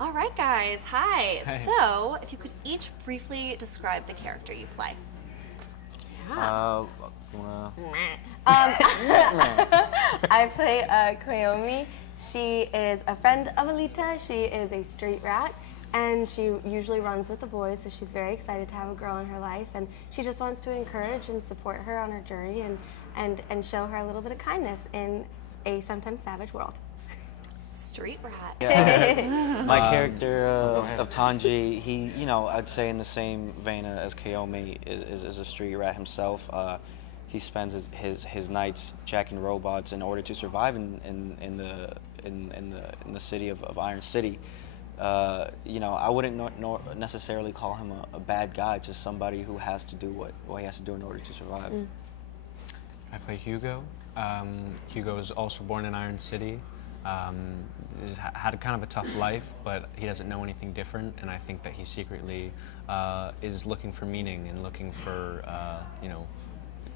All right, guys. Hi. Hey. So, if you could each briefly describe the character you play. I play Koyomi. She is a friend of Alita. She is a street rat, and she usually runs with the boys, so she's very excited to have a girl in her life, and she just wants to encourage and support her on her journey and show her a little bit of kindness in a sometimes savage world. Street rat. Yeah. My character of Tanji, he, I'd say in the same vein as Koyomi, is a street rat himself. He spends his nights jacking robots in order to survive in the city of Iron City. I wouldn't necessarily call him a bad guy, just somebody who has to do what he has to do in order to survive. I play Hugo. Hugo is also born in Iron City. He's had kind of a tough life, but he doesn't know anything different, and I think that he secretly is looking for meaning and looking for,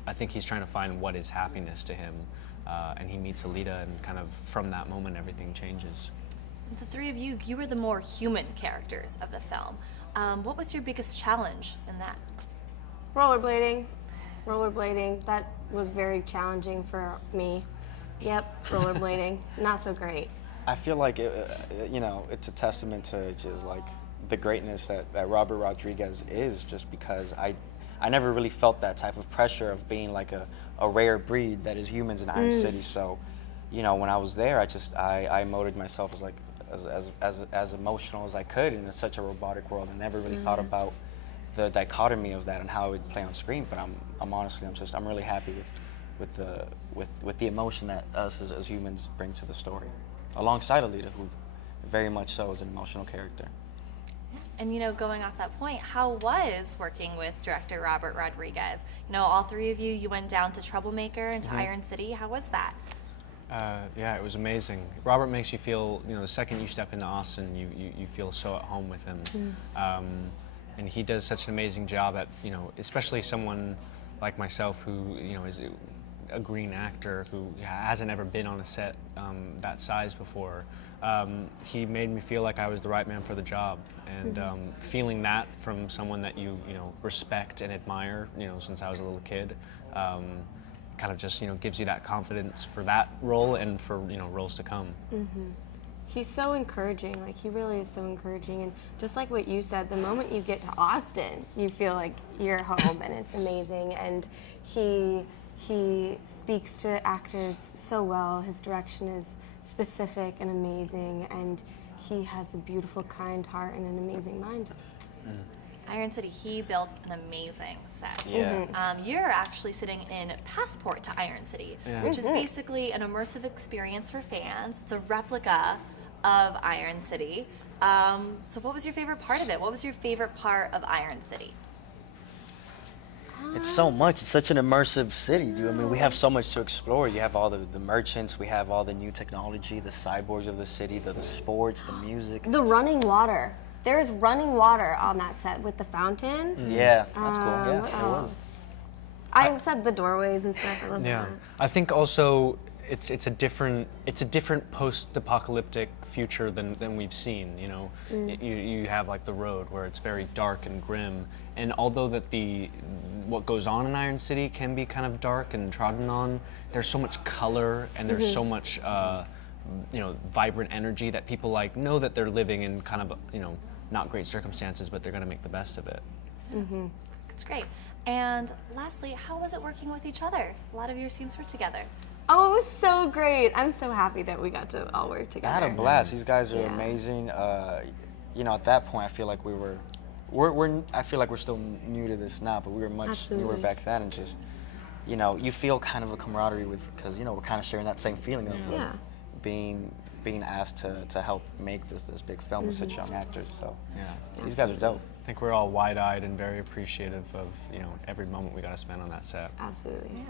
I think he's trying to find what is happiness to him, and he meets Alita, and kind of from that moment everything changes. The three of you were the more human characters of the film. What was your biggest challenge in that? Rollerblading. That was very challenging for me. Yep, rollerblading. Not so great. I feel like it's a testament to just like the greatness that Robert Rodriguez is, just because I never really felt that type of pressure of being like a rare breed that is humans in Iron City. So, when I was there, I molded myself as like as emotional as I could in such a robotic world, and never really thought about the dichotomy of that and how it would play on screen. But I'm really happy with the emotion that us as humans bring to the story, alongside Alita, who very much so is an emotional character. And going off that point, how was working with director Robert Rodriguez? All three of you went down to Troublemaker and to Iron City. How was that? Yeah, it was amazing. Robert makes you feel, the second you step into Austin, you feel so at home with him. And he does such an amazing job at, especially someone like myself who, is a green actor who hasn't ever been on a set that size before. He made me feel like I was the right man for the job, and feeling that from someone that you respect and admire, since I was a little kid, kind of just gives you that confidence for that role and for roles to come. He's so encouraging. Like, he really is so encouraging, and just like what you said, the moment you get to Austin, you feel like you're home, and it's amazing. And he speaks to actors so well. His direction is specific and amazing, and he has a beautiful, kind heart and an amazing mind. Iron City, he built an amazing set. Yeah. You're actually sitting in Passport to Iron City, which is basically an immersive experience for fans. It's a replica of Iron City. So what was your favorite part of it? What was your favorite part of Iron City? It's so much. It's such an immersive city. We have so much to explore. You have all the merchants. We have all the new technology, the cyborgs of the city, the sports, the music. The running water. There is running water on that set with the fountain. Yeah, that's cool. Yeah, What it was. else? I said the doorways and stuff. I love that. I think also it's a different post-apocalyptic future than we've seen. You have like the road where it's very dark and grim, and although that what goes on in Iron City can be kind of dark and trodden on, there's so much color and there's so much vibrant energy that people know that they're living in kind of not great circumstances, but they're going to make the best of it. It's great. And lastly, how was it working with each other? A lot of your scenes were together. Oh, it was so great. I'm so happy that we got to all work together. I had a blast. These guys are amazing. At that point, I feel like I feel like we're still new to this now, but we were much newer back then, and just, you feel kind of a camaraderie because we're kind of sharing that same feeling of being asked to help make this big film with such young actors. So these guys are dope. I think we're all wide-eyed and very appreciative of every moment we got to spend on that set. Absolutely. Yeah.